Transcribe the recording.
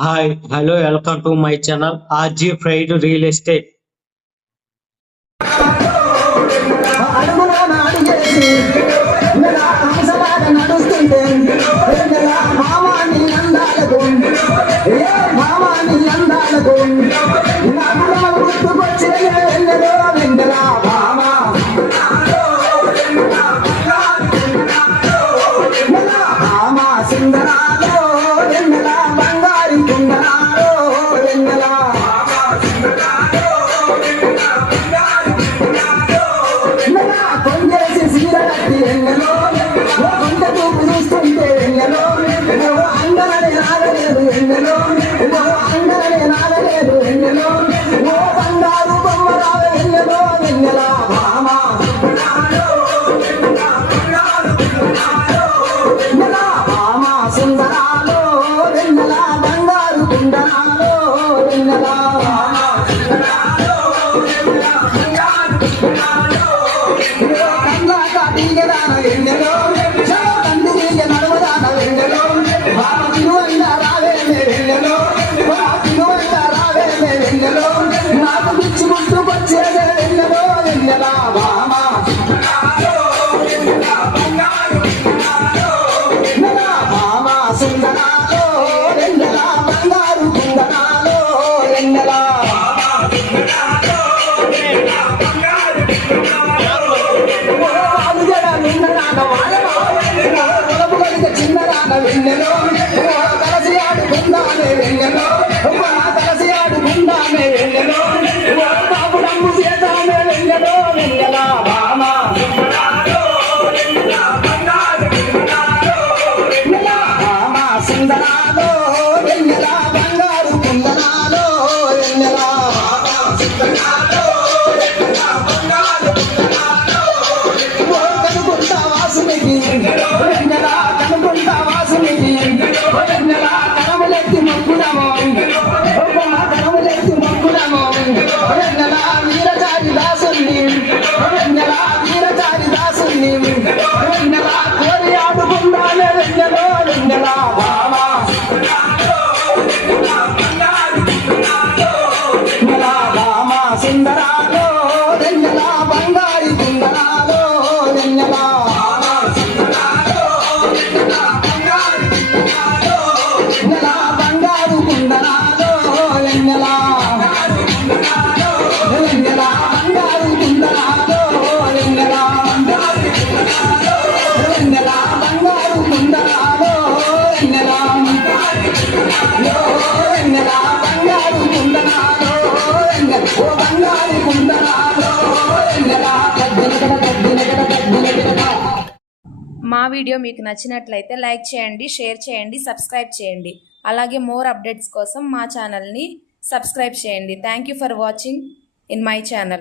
Hi, hello, welcome to my channel RG Fried Real Estate. మా video మీకు నచ్చినట్లయితే like చేయండి, షేర్ చేయండి, సబ్స్క్రైబ్ చేయండి. అలాగే మోర్ అప్డేట్స్ కోసం మా ఛానల్ని సబ్స్క్రైబ్ చేయండి. Thank you for watching in my channel.